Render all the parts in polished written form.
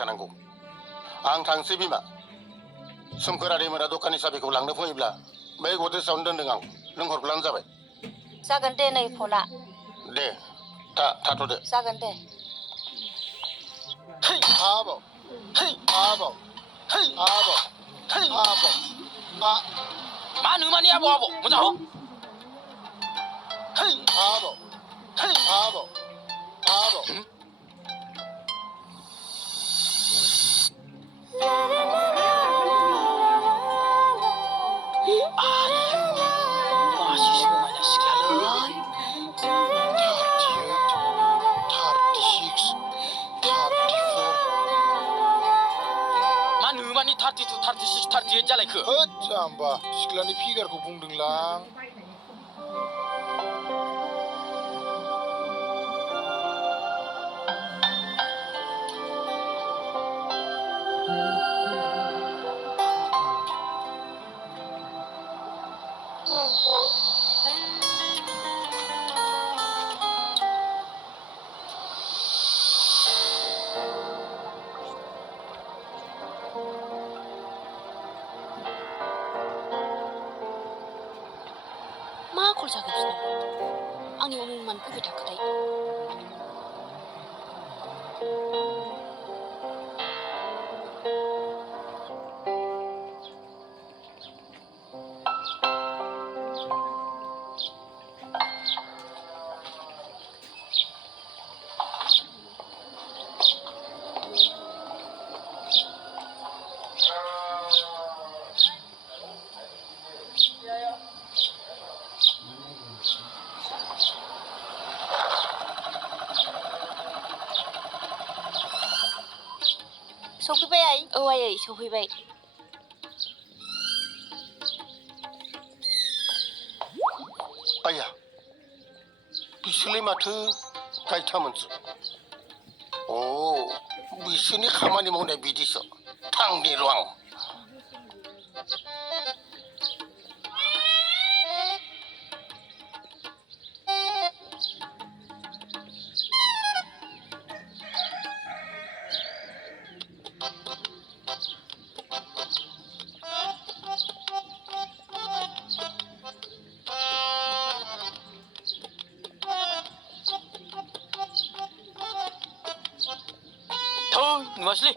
थानांगौ आं थांसै बिमा सोमखोरारिमोना दखाननि साबिखौ लांनो फैयोब्ला बै गद्रेजावनो दोनदों आं नों हरब्लानो जाबाय जागोन दे नै फना दे थाथ'दो जागोन दे थै आबाव थै आबाव थै आबाव थै आबाव मा नुमानि आबाव मोजां थै आबाव थै आबाव आबाव मानि 32, 36, 38 जालायखो जाम्बा सिख्लानि फिगारखौ बुंदोंलां मा कल जागासिनो आंनि उनाव मानो फैबाय थाखोथाय सफैबाय आइ औ आयै सफैबाय आया बिसोरलाय माथो गायथामोनसो बिसोरनि खामानि मावनाया बिदिसो थांनि र' आं नुवासैलै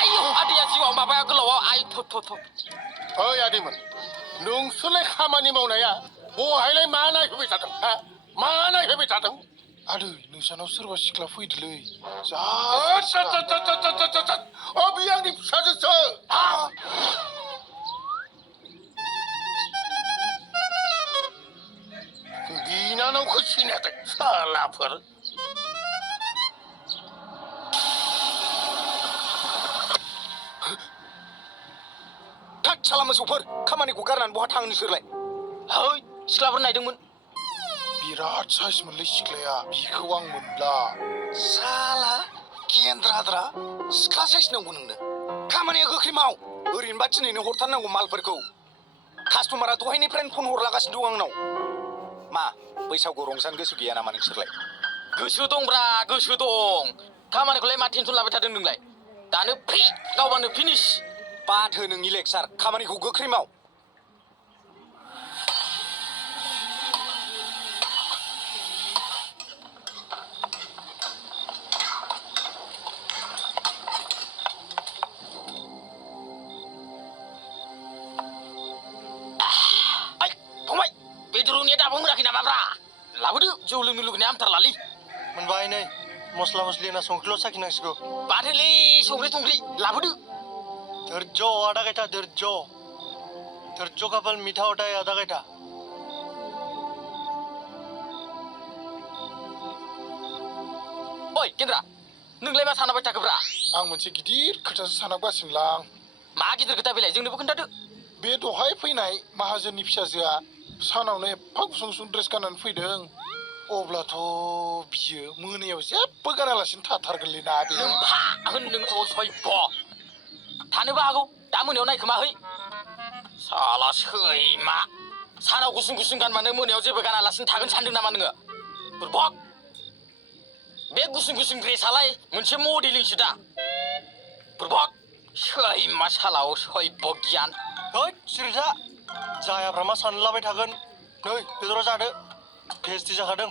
आयौ आदैया जिउआव माबाया गोलावआव आइ थ' ओइ आदैमोन नोंसोरलाय खामानि मावनाया बहायलाय मा नायफैबाय थादों मा नायफैबाय थादों आदै नोंसानाव सोरबा सिख्ला फैदोलै जा बे आंनि फिसाजोसो बिनानावखौ सिनायाखै सालाफोर साला मोसौफोर खामानिखौ गारनानै बहा थाङो नोंसोरलाय है सिख्लाफोर नायदोंमोन बिराद साइसमोनलै सिख्लाया बिखौ आं मोनला साला गेन्द्राद्रा सिख्ला साइस नांगौ नोंनो खामानिया गोख्रै माव ओरैनोबा दिनैनो हरथारनांगौ मालफोरखौ कास्टमारा दहायनिफ्रायनो फन हरलागासिनो दं आंनाव मा बैसागु रंजानो गोसो गैया नामा नोंसोरलाय गोसो दंब्रा गोसो दं खामानिखौलाय मा टेनसन लाबाय थादों नोंलाय दानो फ्रि गावबानो फिनिश बाद हो नोंनि लेक्सार खामानिखौ गोख्रै माव फंबाय बेदरनिया दाबो मोनाखै नामाब्रा लाबोदो जौ लोंनो लुगैनाया आमथारलालै मोनबाय नै मस्ला मस्लि ना संख्रिल' साखिनांसिगौ बाथोलै संख्रि थंख्रि लाबोदो धैर्य आधा घंटा धैर्य का फल मीठा होता है आधा घंटा ओइ गेन्द्रा नोंलाय मा सानाबाय थाखोब्रा आं मोनसे गिदिर खोथासो सानांगासिनोलां मा गिदिर खोथा बेलाय जोंनोबो खोन्थादो बे दहाय फैनाय माहाजोननि फिसाजोआ सानावनो एफा गुसुं गुसुं ड्रेस गाननानै फैदों अब्लाथ' बियो मोनायाव जेबो गानालासिनो थाथारगोनलै ना बे नोंफा होन नों सयख' थानोबो हागौ दा मोनायाव नायखोमाहै साला सैमा सानाव गुसुं गुसुं गानबानो मोनायाव जेबो गानालासिनो थागोन सानदों नामा नोङो बुरबक बे गुसुं गुसुं ड्रेसालाय मोनसे मडेलिंसो दा बुरबक सैमा सालाव सयब गियान हैद सिरिजा जायाफ्रा मा सानलाबाय थागोन नै बेदरा जादो टेस्टि जाखादों